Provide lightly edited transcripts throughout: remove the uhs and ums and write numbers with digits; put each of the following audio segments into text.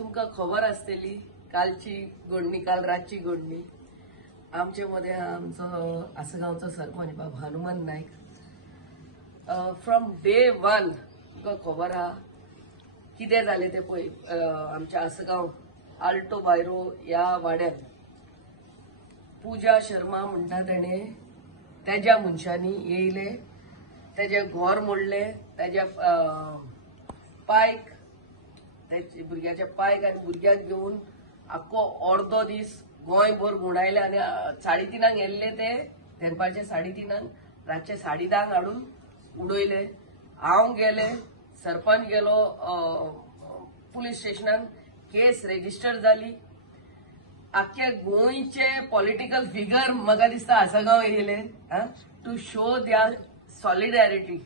तुमका खबर असतेली कालची घडणी, काल रातची घडणी आमचे मध्ये आमचो आसगावचो सरपंच बाब Hanuman Naik from day one तुका खबर हा कितें जालें ते पळय आमच्या आसगाव आल्टो बायरो या वाड्यात पूजा शर्मा म्हणटा तेणे त्याच्या मनशांनी येयले, त्याचे घर मोडले, त्याच्या पायक, त्याच्या भुरग्याच्या पायक आनी भुरग्याक घेवन आख्खो अर्दो दीस गोंयभर घुंवडायले आनी 3:30 गेल्ले ते दनपारचे 3:30 रातचे 10:30 हाडून उडयले. हांव गेले, सरपंच गेलो पुलीस स्टेशनान, केस रेजिस्टर जाली. आख्या गोंयचे पॉलिटिकल फिगर म्हाका दिसता आसगांव येयले to show their solidarity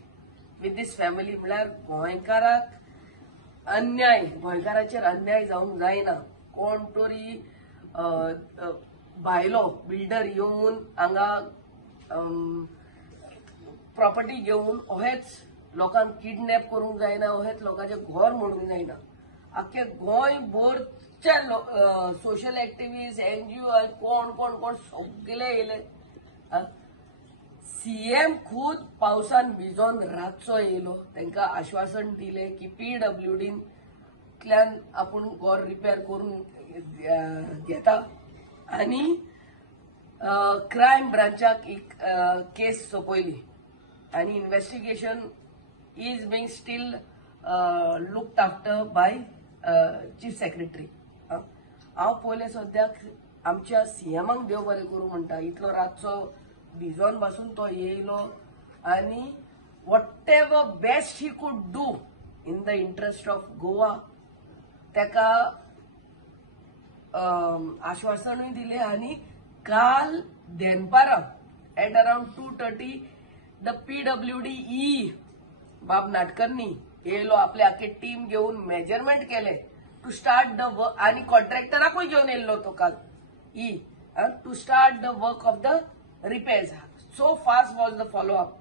with this family. म्हळ्यार गोंयकाराक अन्याय, गोंयकाराचेर अन्याय जावंक जायना. कोण तरी भायलो बिल्डर येवन हांगा प्रॉपर्टी घेवन अहेच लोकांक किडनॅप करूंक जायना, अहेच लोकांचे घर मोडूंक जायना. आख्खे गोंयभरचे सोशल एक्टिव्हिस्ट, एनजीओ कोण कोण कोण सगळे येयले. सीएम खुद पावसान भिजोन रातचो येयलो, तांकां आश्वासन दिले की PWDंतल्यान आपूण घर रिपेर करून घेता आनी क्रायम ब्रांचाक एक केस सोपयली आनी investigation is being steel looked after by chief secretary. हांव पयले सद्याक आमच्या सीएमाक देव बरें करूं म्हणटा. इतलो रातचो भिजोन पासून तो येयलो आनी what ever best he could do in the interest of Goa तेका आश्वासनूय दिले. आनी काल दनपारां एट अराउंड 2:30 द PWD बाब नाटकर्नी येयलो, आपले आख्खे टीम घेवन मेजरमेंट केले टू स्टार्ट द वर्क आनी कॉन्ट्रॅक्टराकूय घेवन येयल्लो तो काल to start the work of the repairs. So fast was the follow up.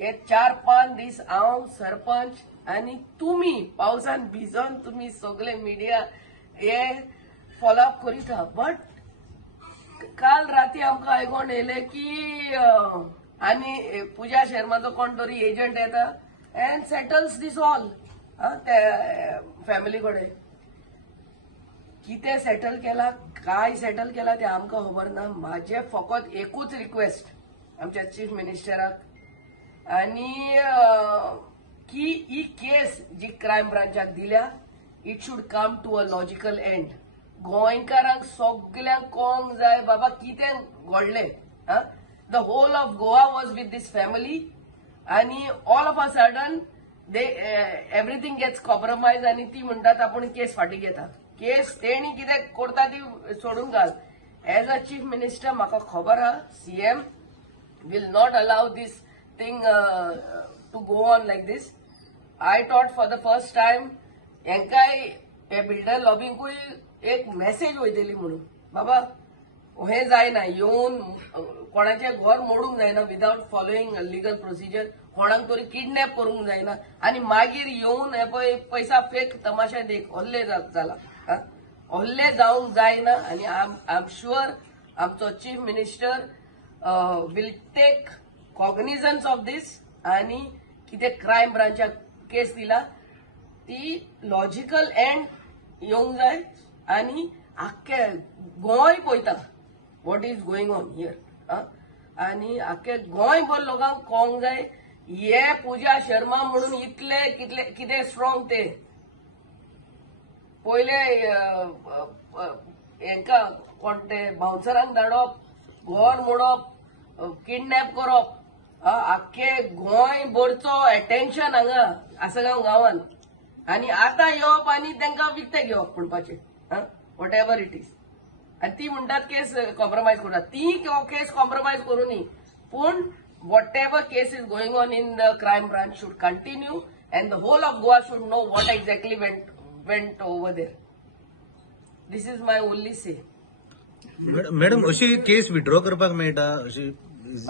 हे 4-5 दीस हांव सरपंच आनी तुमी पावसान भिजोन तुमी सगळे मिडिया हे फॉलो अप करीत आहा. बट काल राती आमकां आयकोन येयले की आनी पूजा शर्माचो कोण तरी एजंट येता and settles this all family कडेन. कितें सेटल केला, काय सेटल केला ते आमकां खबर ना. म्हाजे फकत एकूच रिक्वेस्ट आमच्या चीफ मिनिस्टराक आनी की ही केस जी क्रायम ब्रांचाक दिल्या it should come to a logical end. गोंयकारांक सगळ्यांक कळोंक जाय बाबा कितें घडलें. The whole of Goa was with this family आनी all of a sudden they everything gets compromise आनी ती म्हणटात आपूण केस फाटीं घेता. केस तेणी कितें करता ती सोडून घाल. एज अ चीफ मिनिस्टर म्हाका खबर आहा CM will not allow this thing to go on like this. I thought for the first time हेंकाय हे बिल्डर लॉबींकूय एक मेसेज वयतली म्हणून बाबा हे जायना, येवन कोणाचे घर मोडूंक जायना विदाउट फॉलोईंग लिगल प्रोसिजर, कोणाक तरी किडनॅप करूंक जायना आनी मागीर येवन हे पळय पैसा फेक तमाशा देख हल्ले जाला. हल्ले जावंक जायना आनी आय एम शुअर आमचो chief minister will take cognizance of this आणि किती क्रायम ब्रांचाक केस दिला ती लॉजिकल एंड येवंक जाय आणि आख्खे गोंय पळयता what is going on here आणि आख्खे गोंयभर लोकांक कळोंक जाय हे पूजा शर्मा म्हणून इतले कितले कितें स्ट्रॉंग ते. पयले हेंका कोण ते बाउन्सरांक धाडप, घर मोडप, किडनॅप करप, आख्खे गोंयभरचो अटेन्शन हांगा आसगांव गांवांत आनी आतां येवप आनी तांकां विकते घेवप म्हणपाचे वॉट एव्हर इट इज. आनी ती म्हणटात केस कॉम्प्रोमायज करतात. ती केस कॉम्प्रोमायज करूनी पूण whatever case is going on in the crime branch should continue and the whole of Goa should know what exactly went over there. This is my only say. Madam अशी case withdraw करपाक मेळटा अशी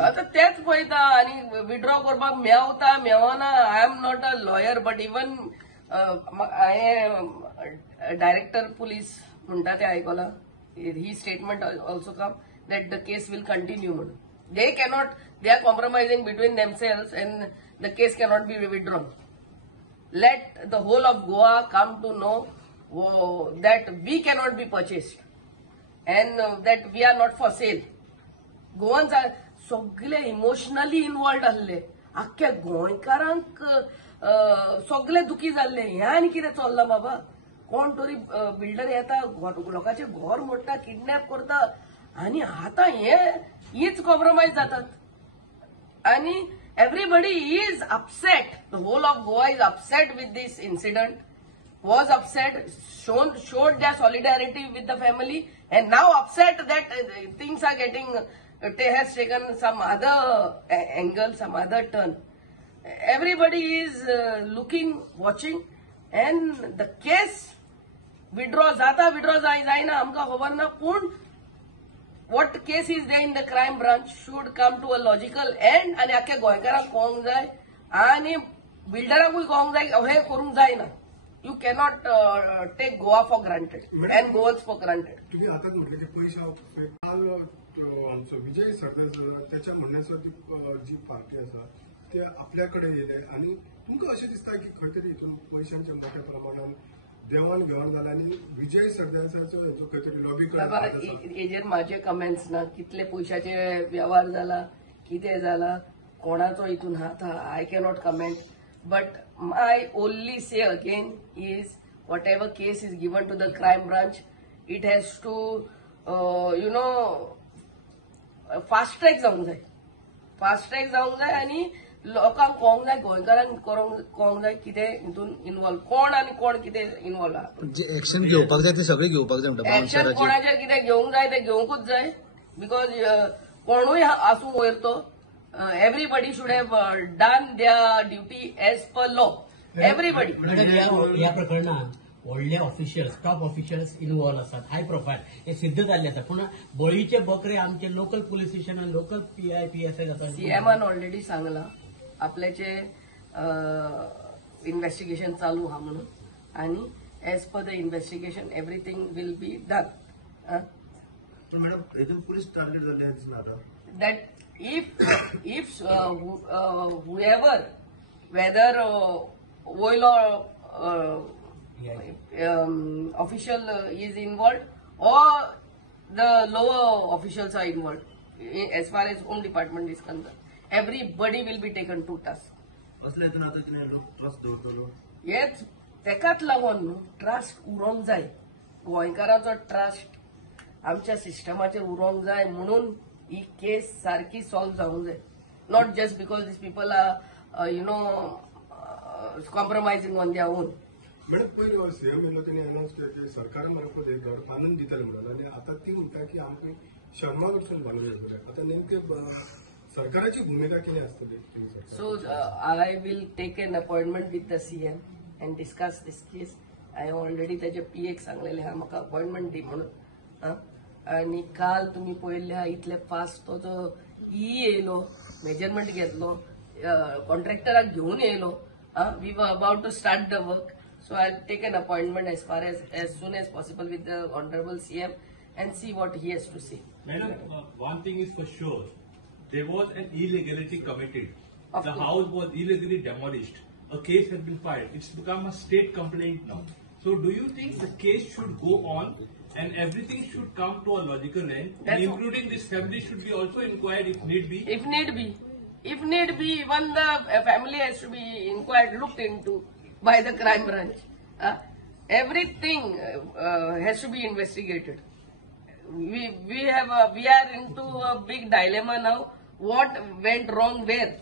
आता तेच पळयता आनी withdraw करपाक मेवता मेवना. I am not a lawyer but even हांवें डायरेक्टर पुलीस म्हणटा ते आयकलां ही statement also come that the case will continue म्हणून they are compromising between themselves and the case cannot be withdrawn. Let the whole of Goa come to know that we cannot be purchased and that we are not for sale. Goans are सगळे emotionally involved आसले. आख्ख्या गोंयकारांक सगळे दुखी जाल्ले. हें आनी कितें चल्लां बाबा. कोण तरी बिल्डर येता लोकांचे घर मोडटा किडनॅप करता आनी आतां हीच कॉम्प्रोमायज जातात. आणि everybody is upset. The whole of Goa is upset with this incident, was upset, showed their solidarity with the family, and now upset that things are getting, has taken some other angle, some other turn. Everybody is looking, watching, and the case withdraw जायना आमकां खबर ना. पूण what case is there in the crime branch should come to a logical end आणि आख्या गोंयकारांक कळोंक जाय आणि बिल्डरांकूय कळोंक जाय अशें करूंक जायना. You cannot take Goa for granted and Goans for granted. तुम्ही आताच म्हटलं की पैसे काल आमचो विजय सरदेसाय त्याच्या म्हणण्यासाठी जी पार्टी आसा ते आपल्याकडे येले आणि तुमकां अशें दिसता की खंय तरी हितून पयशांच्या मोठ्या प्रमाणात देवाण घेवाण जाला आणि विजय सरदेसायचो हेचो खंय तरी लॉबी हेजेर म्हाजे कमेंट्स ना. कितले पयशाचे व्यवहार जाला कितें जाला कोणाचो हितून हात आहा I cannot comment. But my only say again is whatever case is given to the crime branch it has to fast track जावंक जाय. फास्ट ट्रॅक जावंक जाय आणि लोकांक कळोंक जाय गोंयकारांक कळोंक जाय कितें हितून इन्वॉल्व कोण आनी कोण कितें इन्वॉल्व आहा. जे एक्शन घेवपाक जाय ते सगळे घेवपाक जाय म्हणटा. एक्शन कोणाचेर कितें घेवंक जाय तें घेवंकूच जाय. बिकॉज कोणूय आसूं वयर तो everybody should have done their duty as per law. Everybody. ह्या प्रकरणात व्हडले ऑफिशियल्स टॉप ऑफिशियल्स इन्वॉल्व असतात. हाय प्रोफायल हे सिद्ध जाल्ले आसा. पूण बळीचे बकरे आमचे local police station local PI PSI जातात. सीएमान ऑलरेडी सांगला आपल्याचे इन्व्हेस्टिगेशन चालू आहा म्हणून आणि as per the investigation everything will be done. Madam हेतून पोलीस टार्गेट जाल्ले दिसना आता. That if whoever, whether oil or official is involved or the lower officials are involved, as far as Home Department is concerned, everybody will be taken to task. कसले हेतून आता कितें लोक trust दवरतलो. हेच तेकाच लागून न्हू ट्रस्ट उरोंक जाय. गोंयकारांचो ट्रस्ट आमच्या सिस्टमाचेर उरोंक जाय म्हणून ही केस सारकी सॉल्व जावंक जाय. Not just because this people are compromising on their own. Madam पयलीं सीएम येयलो तेणी अनाउन्स केलें की सरकारा मार्फत एक घर बांदून दितले म्हणून आनी आतां ती म्हणटा की आमकां शर्मा कडसून बांदून येतले. आतां नेमके सरकाराची भूमिका कितें आसतली. So I will take an appointment with the CM and discuss this case. हांवें ऑलरेडी ताचे PAक सांगलेलें आहा म्हाका अपॉइंटमेंट दी म्हणून. आणि काल तुम्ही पळयल्ले आहा इतले फास्ट तो जो येयलो मेजरमेंट घेतलो कॉन्ट्रॅक्टराक घेवन येयलो. We were about to start the work. So I'll take an appointment as soon as possible with the Honorable CM and see what he has to say. Madam, one thing is for sure, there was an illegality committed. Of The course. house was illegally demolished. A case has been filed. It's become a state complaint now. So do you think the case should go on and everything should come to a logical end, and including this family should be also inquired if need be? If need be, even the family has to be inquired, looked into by the crime branch. Everything has to be investigated. We are into a big dilemma now. What went wrong where,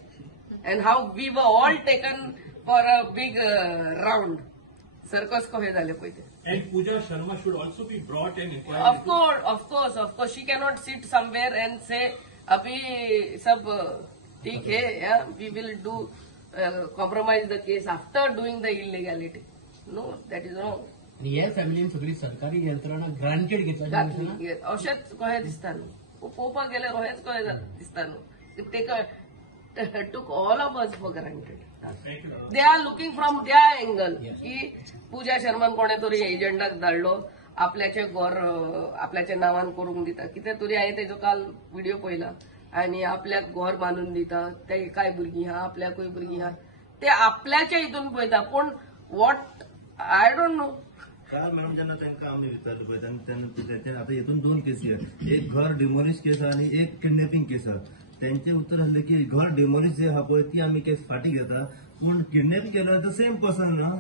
and how we were all taken for a big round. Circus ko he zale payte. And Pooja Sharma should also be brought and inquired. Of course. She cannot sit somewhere and say, "Abhi sab theek hai, yeah, we will do compromise the case after doing the illegality." No, that is wrong. ह्या फॅमिलीन सगळी सरकारी यंत्रणा granted घेतल्या अशेंच कशें दिसता न्हू. पळोवपाक गेल्यार अशेंच कशें दिसता न्हू. टूक all of us for granted. They are looking from त्या एंगल की पूजा शर्मान कोणे तरी एजंटाक धाडलो आपल्याचे घर आपल्याच्या नावान करूंक दिता कितें तरी हांवें तेजो काल व्हिडिओ पळयला आनी आपल्याक घर बांदून दिता ते काय भुरगीं आहा आपल्याकूय भुरगीं आहा ते आपल्याच्या हितून पळयता पूण वॉट आय डोंट नो. काल मॅडम जेन्ना तांकां आमी विचारलें पळय तेन्ना आता हितून 2 केसी आहेत, एक घर डिमोलिश केस आहा आनी एक किडनॅपिंग केस आहा. त्यांचे उत्तर आसलें की घर डिमोलिश जे आहा पळय ती आमी केस फाटी घेता पूण किडनॅप केल्यार तर सेम पर्सन ना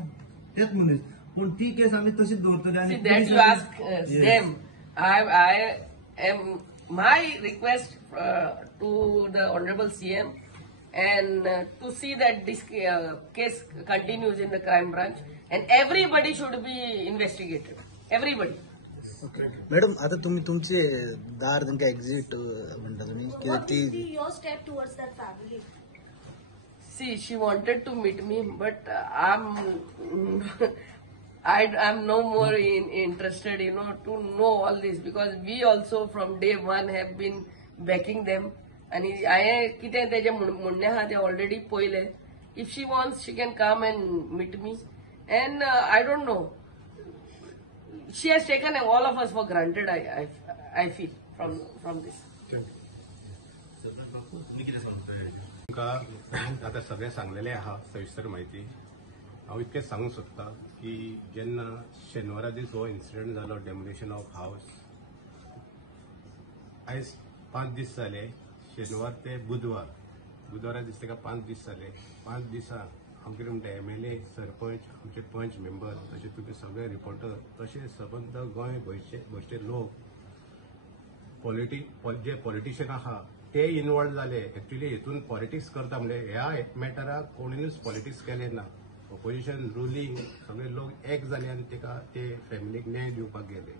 तेच मनीस पूण ती केस आमी तशीच दवरतले आनी That you ask them. I am my request to the Honorable CM and to see that this case continues in the crime branch and everybody should be investigated. Everybody. Madam आता तुम्ही तुमचे दार तांकां एक्झिट म्हणटा तुमी कित्याक What will be ती your step towards that family? See, she wanted to meet me, but I'm no more interested, to know all this because we also from day one have been backing them. आणि हांवें कितें तेजें म्हणणें आहा तें already पळयलें. If she wants she can come and meet me and I don't know she has taken all of us for granted I feel from this. तुम्ही कितें सांगता तुमकां आतां सगळें सांगलेलें आहा सविस्तर म्हायती. हांव इतकें सांगूंक सोदतां की जेन्ना शेनवारा दीस हो इन्सिडंट जालो डेमोलिशन ऑफ हावस आयज 5 दीस जाले. शेनवार ते बुधवारा दीस ताका 5 दीस जाले. 5 दिसां हांव कितें म्हणटा MLA सरपंच आमचे पंच मेंबर तशें तुमी सगळे रिपोर्टर तशें सबंद गोंय भरचे लोक जे पॉलिटिशियन आहा ते इन्वॉल्व जाले. एक्चुली हितून पॉलिटिक्स करता म्हणजे ह्या मॅटराक कोणीच पॉलिटिक्स केलें ना. ऑपोजिशन रुलींग सगळे लोक एक जाले आनी ताका ते फॅमिलीक न्याय दिवपाक गेले.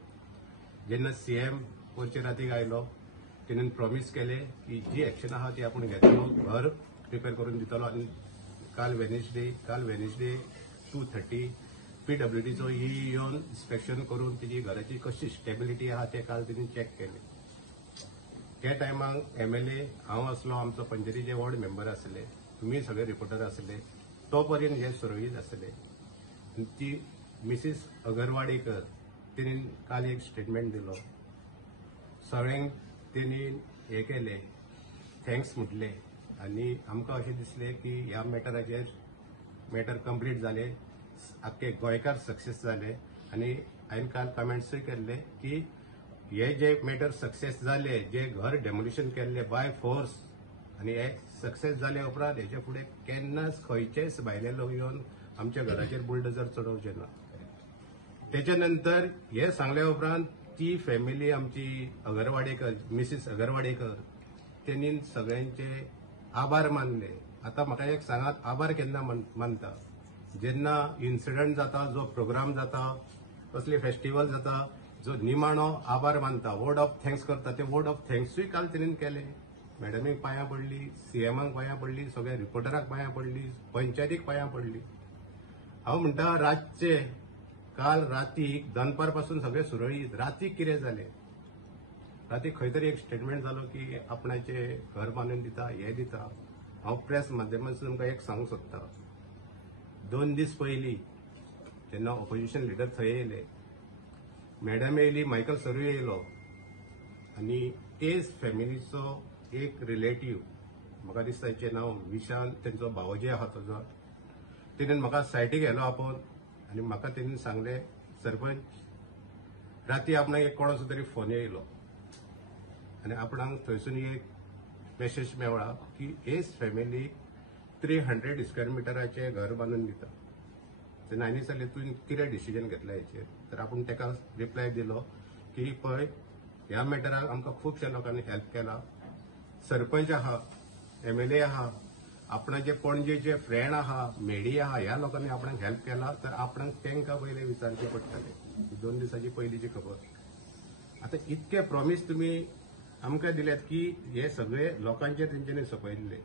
जेन्ना CM वरचे रातीक आयलो तेणेन प्रॉमिस केले की जी एक्शन आहा ती आपूण घेतलो घर प्रिपेअर करून दितलो आनी काल वेनेसडे 2:30 PWDचो येवन इन्स्पेक्शन करून तेजी घराची कशी स्टेबिलिटी आहा ते काल तेणी चॅक केले. त्या टायमाक MLA हांव आसलो आमचो पंचायतीचे वॉर्ड मेंबर आसले तुमी सगळे रिपोर्टर आसले तो पर्यंत हे सुरळीत आसले. ती मिसीस अगरवाडेकर तेणी काल एक स्टेटमेंट दिलो. सगळ्यांक तेणी हे केले थँक्स म्हटले आनी आमकां अशें दिसलें की ह्या मॅटराचेर मॅटर कंप्लीट जाले आख्खे गोंयकार सक्सेस जाले. आनी हांवें काल कमेंट्सूय केल्ले की हे जे मॅटर सक्सेस जाले जे घर डेमोलिशन केल्ले बाय फोर्स आनी हे सक्सेस जाले उपरांत हेचे फुडें केन्नाच खंयचेच भायले लोक येवन आमच्या घराचेर बुलडोजर चडोवचे ना. तेच्या नंतर हे सांगल्या उपरांत ती फॅमिली आमची अगरवाडेकर मिसीस अगरवाडेकर तेणी सगळ्यांचे आभार मानले. आता म्हाका एक सांगात आभार केन्ना मानता जेन्ना इन्सिडंट जाता जो प्रोग्राम जाता कसले फेस्टिवल जाता जो निमाणो आभार मानता वर्ड ऑफ थँक्स करता ते वर्ड ऑफ थँक्सूय काल तेणेन केले. मॅडमीक पांयां पडली CMाक पांयां पडली सगळ्या रिपोर्टराक पांयां पडली पंचायतीक पांयां पडली. हांव म्हणटा रातचे काल रातीक दनपार पासून सगळे सुरळीत रातीक कितें जालें रातीक खंय तरी एक स्टेटमेंट जालो की आपणाचे घर बांदून दिता हे दिता. हांव प्रेस माध्यमांतसून तुमकां एक सांगूंक सोदता 2 दीस पयलीं जेन्ना ऑपोजिशन लिडर थंय येयले मॅडम येयली मायकल सरू येयलो आनी तेच फॅमिलीचो एक रिलेटिव्ह म्हाका दिसता ताचें नांव विशाल तेंचो भावोजी आहा ताजो तेणेन म्हाका सायटीक व्हेलो आपोवन आनी म्हाका तेणेन सांगलें सरपंच राती आपणाक एक कोणाचो तरी फोन येयलो आनी आपणाक थंयसून एक मेसेज मेळ्ळा की हेच फॅमिली 300 स्क्वेअर मिटराचें घर बांदून दिता. तेन्ना हांवें सांगलें तुवें कितें डिसिजन घेतला हेचेर तर आपूण ताका रिप्लाय दिलो की पळय ह्या मॅटराक आमकां खुबश्या लोकांनी हेल्प केला. सरपंच आहा MLA आहा आपणाचे पणजेचे फ्रेंड आहा मेडी आहा ह्या लोकांनी आपणाक हेल्प केला तर आपणाक तांकां पयलें विचारचें पडटलें. 2 दिसांची पयलींची खबर. आतां इतके प्रॉमीस तुमी आमकां दिल्यात की हे सगळे लोकांचेर तेंच्यांनी सोंपयल्ले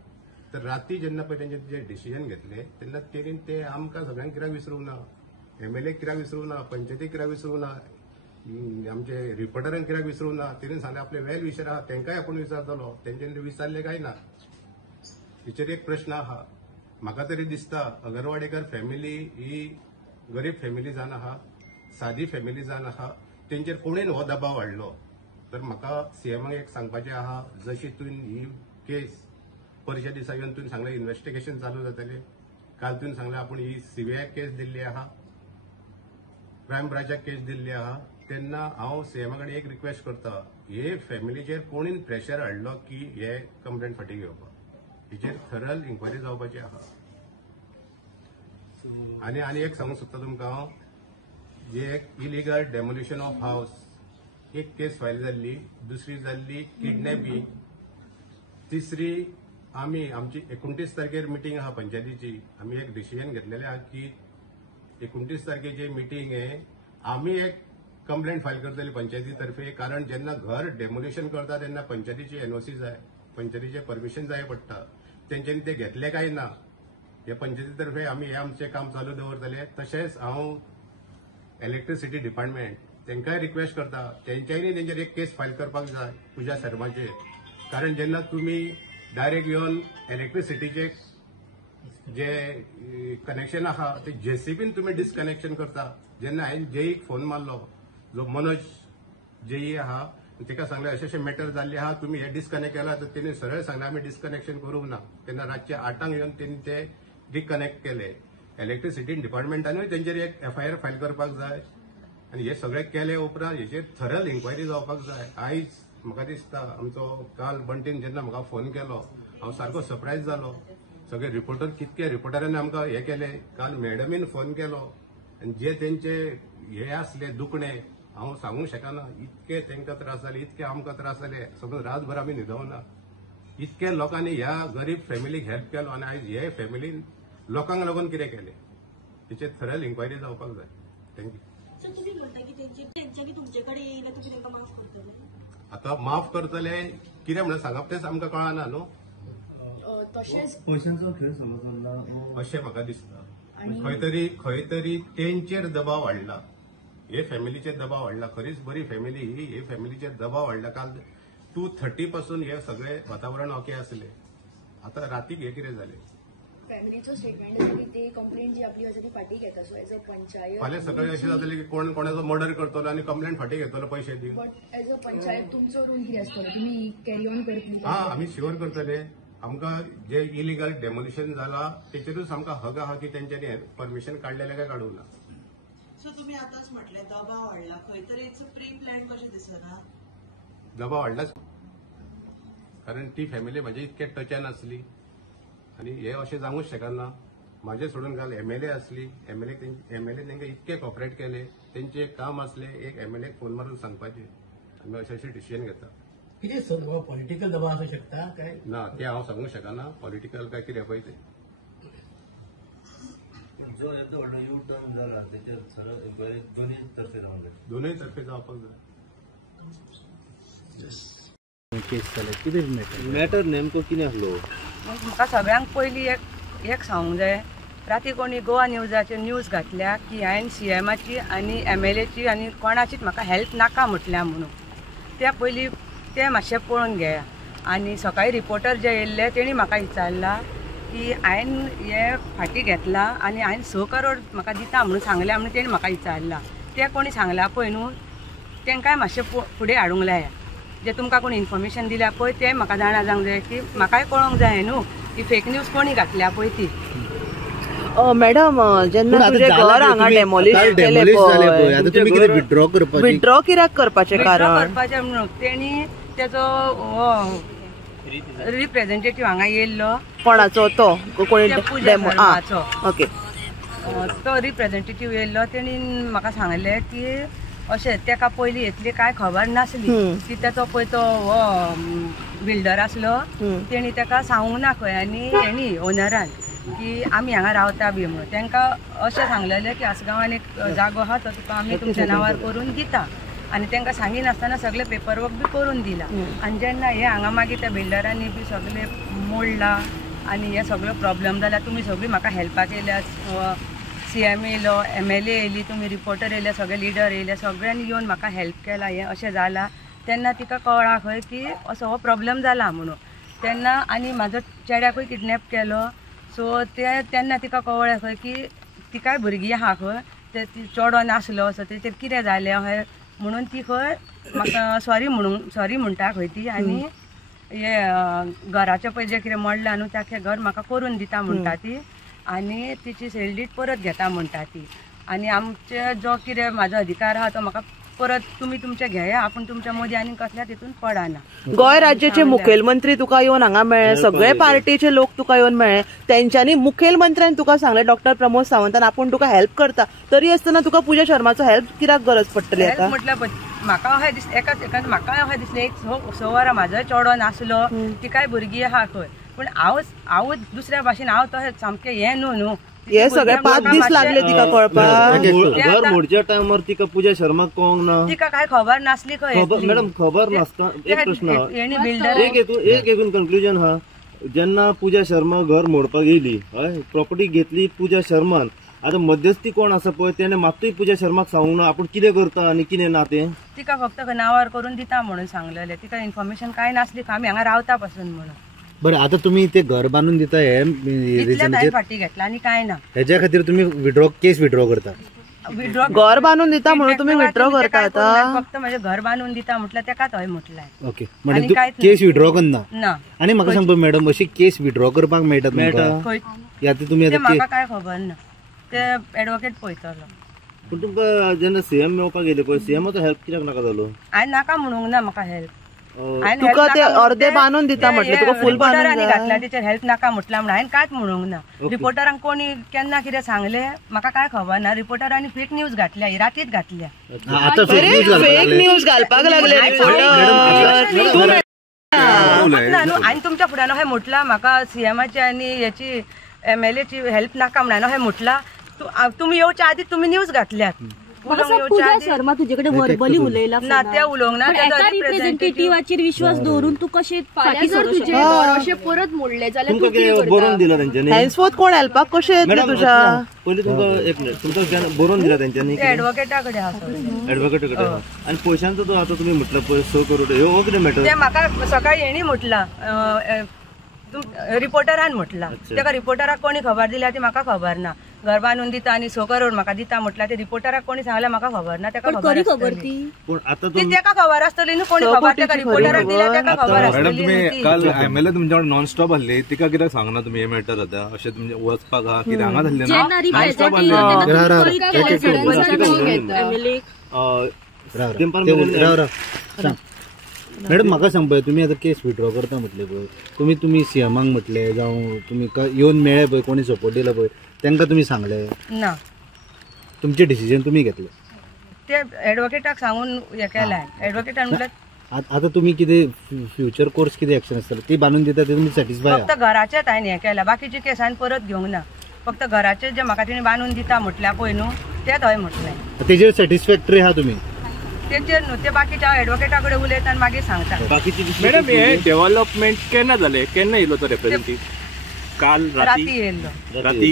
तर राती जेन्ना पळय तेंचे जे डिसिजन घेतले तेन्ना तेणी ते आमकां सगळ्यांक कित्याक विसरूंक ना. MLA कित्याक विसरूंक ना पंचायतीक कित्याक विसरूंक ना आमचे रिपोर्टरांक कित्याक विसरूंक ना. तेणी सांगलें आपले वेल विशर आहा तांकांय आपूण विचारतलो तेंच्यांनी विचारले काय ना. हेचेर एक प्रश्न आहा. म्हाका तरी दिसता अगरवाडेकर फॅमिली ही गरीब फॅमिली जावन आहा, सादी फॅमिली जावन आहा, तेंचेर कोणेन हो दबाव हाडलो. तर म्हाका सीएमाक एक सांगपाचें आहा, जशी तुवें ही केस परच्या दिसा येवन तुवें सांगलें इन्व्हेस्टिगेशन चालू जातलें, काल तुवें सांगलें आपूण ही सीबीआय केस दिल्ली आहा, क्रायम ब्रांचाक केस दिल्ली आहा, तेन्ना हांव सीएमा कडेन एक रिक्वेस्ट करता, हे फॅमिलीचेर कोणीन प्रेशर हाडलो की हे कंप्लेंट फाटीं घेवपाक, हेचेर थरल इन्क्वायरी जावपाची आहा. आनी एक सांगूंक सोदता तुमकां हांव, जे एक इलिगल डेमोलिशन ऑफ हाऊस एक केस फायल जाल्ली, दुसरी जाल्ली किडनॅपिंग, तिसरी आमची 29 तारखेर मिटींग आहा पंचायतीची. आमी एक डिसिजन घेतलेलें आहा की 29 तारखेची मिटींग आहे, आमी एक कंप्लेंट फायल करतली पंचायती तर्फे. कारण जेन्ना घर डेमोलिशन करता तेन्ना पंचायतीची एनओसी जाय, पंचायतीचे परमिशन जाय पडटा. तेंच्यांनी ते घेतले काय ना, हे पंचायती तर्फे आमी हे आमचें काम चालू दवरतले. तशेंच हांव इलेक्ट्रिसिटी डिपार्टमेंट तेंकाय रिक्वेस्ट करता, तेंच्यांनी तेंचेर एक केस फायल करपाक जाय पुजा शर्माचेर. कारण जेन्ना तुमी डायरेक्ट येवन इलेक्ट्रिसिटीचे जे कनेक्शन आहा ते जेसीबीन तुम्ही डिस्कनेक्शन करता. जेन्ना हांवें जेईक फोन मारलो, जो मनोज जेई आहा, ताका सांगलें अशें मॅटर जाल्ले आहा, तुमी हे डिस्कनेक्ट केला. तर तेणी सरळ सांगलें आमी डिस्कनेक्शन करूंक ना. तेन्ना रातचे 8 येवन तेणी ते डिकनेक्ट केले. इलेक्ट्रिसिटी डिपार्टमेंटानूय तेंचेर एक FIR फायल करपाक जाय. आनी हे सगळें केले उपरांत हेचेर थरल इन्क्वायरी जावपाक जाय. आयज म्हाका दिसता आमचो काल बंटीन जेन्ना म्हाका फोन केलो, हांव सारको सरप्रायज जालो. सगळे रिपोर्टर कितके रिपोर्टरांनी आमकां हे केले. काल मॅडमीन फोन केलो आनी जे तेंचे हे आसले दुखणे हांव सांगूंक शकना. इतके तेंकां त्रास जाले, इतके आमकां त्रास जाले, सगळो रातभर आमी न्हिदवना. इतके लोकांनी ह्या गरीब फॅमिलीक हेल्प केलो आनी आयज हे फॅमिलीन लोकांक लागून कितें केलें हेचेर थरल इन्क्वायरी जावपाक जाय. थँक्यू. सो तुम्ही म्हणता की तेंच्यांनी तुमचे कडेन येयले, तुमी तांकां माफ करतले? आतां माफ करतले कितें म्हणून सांगप तेच आमकां कळना न्हू. तशेंच पयशांचो खेळ समजला अशें म्हाका दिसता. खंय तरी तेंचेर दबाव हाडला, हे फॅमिलीचेर दबाव हाडला. खरीच बरी फॅमिली ही, हे फॅमिलीचेर दबाव हाडला. काल 2:30 पासून हे सगळे वातावरण ओके आसले. आतां रातीक हे कितें जालें. फॅमिलीचो स्टेटमेंट आसा की ते कंप्लेंट जी आपली आसा ती फाटीं घेता. सो एज अ पंचायत फाल्यां सकाळीं अशें जातलें की कोण कोणाचो मर्डर करतलो आनी कंप्लेंट फाटीं घेतलो पयशे दिवन. बट एज अ पंचायत तुमचो रोल कितें आसतलो? तुमी कॅरी ऑन करतली? हा, आमी शुअर करतले. आमकां जे इलिगल डेमोलिशन जाला तेचेरूच आमकां हक आहा की तेंच्यांनी परमिशन काडलेलें काय काडूंक ना. सो तुम्ही आताच म्हटले दबाव वाढला, खंय तरी इट्स प्री प्लॅन कशें दिसना? दबाव हाडलाच, कारण ती फॅमिली म्हाजे इतके टचान आसली आनी हे अशें जावंकच शकना. म्हाजे सोडून काल MLA आसली, MLA तेंकां इतके कॉपरेट केले. तेंचे काम आसले एक MLAक फोन मारून सांगपाचें, आमी अशें डिसिजन घेता. कितें पॉलिटिकल दबाव असू शकता काय? ना, ते हांव सांगूंक शकना पॉलिटिकल काय कितें पळय ते. जो येतो व्हडलो यू टर्न जाला तेचेर सरळ इन्क्वायरी दोनूय तर्फे जावंक जाय. दोनूय तर्फे जावपाक जाय. केस जाले कितें मॅटर नेमको कितें आसलो? म्हाका सगळ्यांक पयलीं एक सांगूंक जाय. राती कोणी गोवा न्यूजाचेर न्यूज घातल्या की हांवें CMची आनी MLAची आनी कोणाचीच म्हाका हेल्प नाका म्हटल्या म्हणून. त्या पयलीं ते मातशें पळोवन घेया. आनी सकाळीं रिपोर्टर जे येयल्ले तेणी म्हाका विचारला की हांवें हे फाटीं घेतला आनी हांवें 6 करोड म्हाका दिता म्हणून सांगल्या म्हणून तेणी म्हाका विचारला. ते कोणी सांगल्या पळय न्हू, तेंकाय मातशें फुडें हाडूंक लाया. जे तुमकां कोणी इन्फॉर्मेशन दिल्या पळय ते म्हाका जाणा जावंक जाय की म्हाकाय कळोंक जाय न्हू की फेक न्यूज कोणी घातल्या पळय ती. मॅडम, जेन्ना तुझे घर हांगा डेमोलिश केले पळय, विथड्रॉ कित्याक करपाचें कारण? करपाचें म्हणून तेणी तेजो रिप्रेझेंटेटिव्ह हांगा येयल्लो. कोणाचो? तो कोणी डेमो? ओके. तो रिप्रेझेंटेटिव्ह येयल्लो. तेणी म्हाका सांगलें की अशें तेका पयलीं इतली कांय खबर नासली की तेचो पळय तो बिल्डर आसलो, तेणी तेका सांगूंक ना खंय. आनी हेणी ओनरान की आमी हांगा रावता बी म्हणून तांकां अशें सांगलेलें की आसगांवान एक जागो आहा तो तुका आमी तुमच्या नांवार करून दिता. आनी तांकां सांगिनासतना सगळें पेपर वर्क बी करून दिला. आनी जेन्ना हे हांगा मागीर त्या बिल्डरांनी बी सगळें मोडला आनी हे सगळो प्रॉब्लेम जाला, तुमी सगळीं म्हाका हेल्पाक येयल्या. CM येयलो, MLA येयली, तुमी रिपोर्टर येयले, सगळे लिडर येयले, सगळ्यांनी येवन म्हाका हेल्प केला. हें अशें जालां तेन्ना तिका कळ्ळा खंय की असो हो प्रॉब्लेम जाला म्हणून. तेन्ना आनी म्हाजो चेड्याकूय किडनॅप केलो. सो ते तेन्ना तिका कळ्ळें खंय की तिकाय भुरगीं आहा खंय ते चेडो नासलो सो तेचेर कितें जालें अशें म्हणून ती खंय म्हाका सॉरी म्हणटा खंय ती आनी हे घराचें पळय जें कितें मोडलां न्हू तें घर म्हाका करून दिता म्हणटा ती आनी तिची सेलडीट परत घेता म्हणटा ती आनी आमचे जो कितें म्हाजो अधिकार आहा तो म्हाका परत तुमी तुमचे घेया आपूण तुमच्या मदीं आनी कसल्या तितून पडना. गोंय राज्याचे मुखेलमंत्री तुका येवन हांगा मेळ्ळे, सगळे पार्टीचे लोक तुका येवन मेळ्ळे, तेंच्यांनी मुखेलमंत्र्यान तुका सांगलें डॉक्टर प्रमोद सावंतान आपूण तुका हेल्प करता, तरी आसतना तुका पूजा शर्माचो हेल्प कित्याक गरज पडटली आतां? म्हटल्यार म्हाका अशें दिसलें म्हाका अशें दिसलें एक स वरां म्हाजोय चेडो नासलो तिकाय भुरगीं आहा खंय पूण हांव दुसऱ्या भाशेन हांव तशें सामकें हें न्हू हे सगळे 5 दीस लागले तिका कळपाक. घर मोडच्या टायमार तिका पूजा शर्मा कळोंक ना, तिका काय खबर नासली खंय मॅडम खबर नासता. एक प्रश्न एक कन्क्लुजन हा, जेन्ना पूजा शर्मा घर मोडपाक येयली हय प्रॉपर्टी घेतली पूजा शर्मान, आता मध्यस्थी कोण आसा पळय तेणे मात्तूय पूजा शर्माक सांगूंक ना आपूण कितें करता आनी कितें ना तें. तिका फक्त नावार करून दिता म्हणून सांगलेलें, तिका इन्फॉर्मेशन काय नासली आमी हांगा रावता पासून म्हणून. बरं आता तुम्ही ते घर बांधून दिता हे फाटी घेतला आणि काय ना ह्याच्या खातीर तुम्ही केस विड्रॉ करता? घर बांधून दिता म्हणून तुम्ही विड्रॉ करता आता? फक्त म्हणजे घर बांधून दिता म्हटलं तेका थंय म्हटलंय. ओके म्हणजे तू केस विड्रॉ करना ना. आणि म्हाका सांग मॅडम अशी केस विड्रॉ करपाक मेळटा तुम्ही म्हाका काय खबर ना, ते एडवोकेट पळयतलो. पण तुमकां जेन्ना सीएम मेळपाक गेले पळय सीएमाचो हेल्प कित्याक नाका जालो? हांवें नाका म्हणूंक ना म्हाका हेल्प, तुका ते अर्धे बांधून दिता म्हटले तुका फुल बांधून घातला तेचेर हेल्प नाका म्हटला म्हणून हांवें कांयच म्हणूंक ना. रिपोर्टरांक कोणी केन्ना कितें सांगलें म्हाका काय खबर ना. रिपोर्टरांनी फेक न्यूज घातल्या, ही रातीच घातल्या. फेक न्यूज घालपाक लागले आनी तुमच्या फुड्यान अशें म्हटला म्हाका सीएमाची आनी याची MLA ची हेल्प नाका म्हणून अशें म्हटला. तुम्ही येवच्या आधी तुम्ही न्यूज घातल्यात. पूजा शर्मा तुझ्याकडे वर्बली उलयला ना ते उलोवंक ना, एका रिप्रेझेंटेटिव्हाचेर विश्वास दवरून तू कशें फाटी सरूंक भरोशे परत मोडले जाल्यार तू कितें बरोवन दिला तेंच्यांनी? हेन्सफोर्थ कोण हेल्पाक कशें येतले तुज्या? पयलीं तुमकां एक मिनिट तुमकां बरोवन दिला तेंच्यांनी? एडवोकेटाकडे आसा. एडवोकेटा कडेन. आनी पयशांचो तो आतां तुमी म्हटला पळय 6 करोड ह्यो कितें मॅटर? ते म्हाका सकाळी हेणी म्हटला रिपोर्टरान म्हटला, तेका रिपोर्टराक कोणी खबर दिल्या ती म्हाका खबर ना. घर बांधून दिता आनी 6 करोड म्हाका दिता म्हटला ते रिपोर्टराक कोणी सांगल्या म्हाका खबर ना. तेका खबर तेका खबर आसतली न्हू, कोणी खबर तेका रिपोर्टराक दिल्या तेका खबर आसतली. मॅडम तुम्ही काल MLA तुमच्याकडे नॉन स्टॉप हल्ले तिका कित्याक सांगना तुम्ही हे मॅटर जाता अशें तुमचे वचपाक आहा कितें हांगा हल्ले ना नॉन स्टॉप हल्ले? मॅडम म्हाका सांग पळय तुम्ही आता केस विड्रॉ करता म्हटले पळय तुम्ही सीएमाक म्हटले जावं तुम्ही येवन मेळ्ळे पळय कोणी सपोर्ट दिला पळय तांकां तुम्ही सांगले ना? तुमचे डिसिजन तुम्ही घेतले? ते एडवोकेटाक सांगून हे केलाय. एडवोकेटान म्हटलं आता तुम्ही कितें फ्युचर कोर्स कितें एक्शन आसतले ती बांधून दिता ते तुम्ही सॅटिस्फाय? फक्त घराचेच हांवें हे केला, बाकीची केस हांवें परत घेवंक ना. फक्त घराचे जे म्हाका तिणी बांधून दिता म्हटल्या पळय न्हू तेच हय म्हटलें. तेजेर सॅटिस्फॅक्टरी आहा तुम्ही? तेचेर न्हू ते बाकीच्या एडवोकेटा कडेन उलयता आनी मागीर सांगता. मॅडम हे डेव्हलपमेंट केन्ना जालें, केन्ना येयलो तो रिप्रेझेंटेटिव्ह? काल राती येयल्लो. राती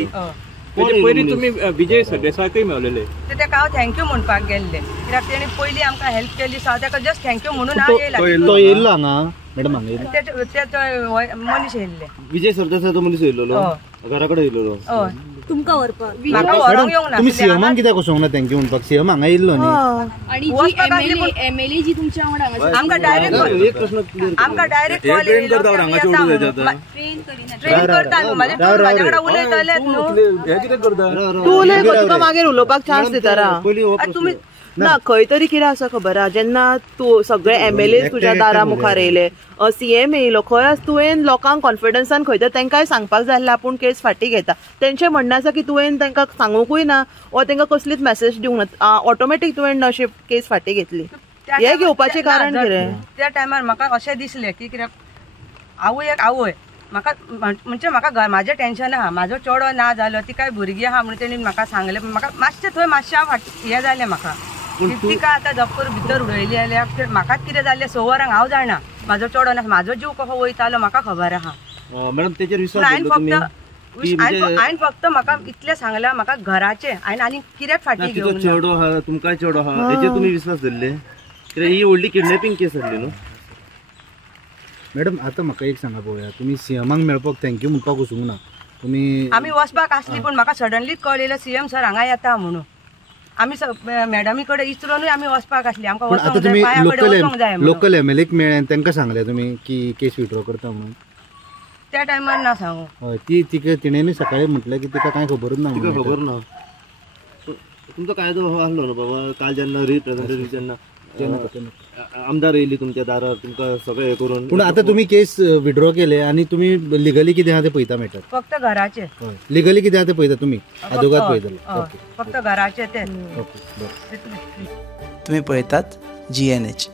पयलीं तुमी विजय सरदेसायकय मेळलेले. ते तेका हांव थँक्यू म्हणपाक गेल्ले कित्याक तेणी पयलीं आमकां हेल्प केली सो तेका जस्ट थँक्यू म्हणून हांव येयला. तो येयल्लो हांगा मॅडम हांगा ते मनीस येयल्ले. विजय सरदेसाय तो मनीस येयल्लो घरा कडेन येयल्लो? हय. तुमकां व्हरपाक म्हाका व्हरोंक येवंक ना. तुम्ही सीएमाक कित्याक वचोंक ना थँक्यू म्हणपाक? सीएम हांगा येयल्लो न्ही. आणि जी MLA जी तुमच्या वांगडा हांगा आमकां डायरेक्ट कॉल येयलो ट्रेन करता न्हू म्हाजे म्हाजे कडेन उलयतलेत न्हू. तू उलय गो तुका मागीर उलोवपाक चान्स दिता रा. तुमी ना खंय तरी कितें आसा खबर आहा जेन्ना तूं सगळे MLA तुज्या दारा मुखार येयले CM येयलो खंय तुवें लोकांक कॉन्फिडन्सान खंय तर तांकांय सांगपाक जाय आसलें आपूण केस फाटी घेता. तेंचें म्हणणें आसा की तुवें तांकां सांगूंकूय ना वा तांकां कसलीच मेसेज दिवंक ना, ऑटोमॅटीक तुवें अशी केस फाटी घेतली. हे घेवपाचें कारण कितें? त्या टायमार म्हाका अशें दिसलें की कित्याक आवय म्हाका म्हणजे म्हाका म्हाजें टेन्शन आहा, म्हाजो चेडो ना जालो ती काय भुरगीं आहा म्हणून तेणी म्हाका सांगलें. म्हाका मातशें थंय मातशें हें जालें म्हाका तिका आतां जप्पर भितर उडयली जाल्यार म्हाकाच कितें जालें 6 वरांक हांव जाणा. म्हाजो चेडो ना, म्हाजो जीव कसो वयतालो म्हाका खबर आहा. मॅडम तेचेर विश्वास हांवें फक्त म्हाका इतलें सांगलां म्हाका घराचें हांवें आनी कित्याक फाटी घेवंक ना. चेडो आहा तुमकांय चेडो आहा हेचेर तुमी विश्वास धरले कित्याक ही व्हडली किडनॅपिंग केस जाल्ली न्हू. मॅडम आता म्हाका एक सांगा पळोवया तुम्ही सीएमाक मेळपाक थँक्यू म्हणपाक वचूंक ना तुम्ही आम्ही वचपाक असली पण म्हाका सडनलीच कळलेलं सीएम सर हांगा येता म्हणून आम्ही मॅडमी कडेन इचरूनय आम्ही वचपाक असली आमकां पण आता वचोंक तुम्ही जाय पांया कडेन वचोंक जाय म्हणून. लोकल एमएलएक मेळ्ळें तांकां सांगले तुम्ही की केस विड्रॉ करता म्हणून? त्या टायमार ना सांगू हय ती तिणेंनी सकाळी म्हटलें की तिका कांय खबरूच ना तिका म्हणून. खबर ना तुमचो कायदो हो आसलो न्हू बाबा काल जेन्ना रिप्रेझेंटेटिव्ह जेन्ना आमदार येयली तुमच्या दारार तुमकां सगळें हें करून पूण आतां तुमी केस विड्रॉ केले आनी तुमी लिगली कितें आहा तें पळयता मेळटात. फक्त घराचे हय लिगली कितें आहा तें पळयता तुमी आजोगाद हय, पळयतले. हय. फक्त घराचे ते ओके बरें. तितलें. तुम्ही पळयतात GNH.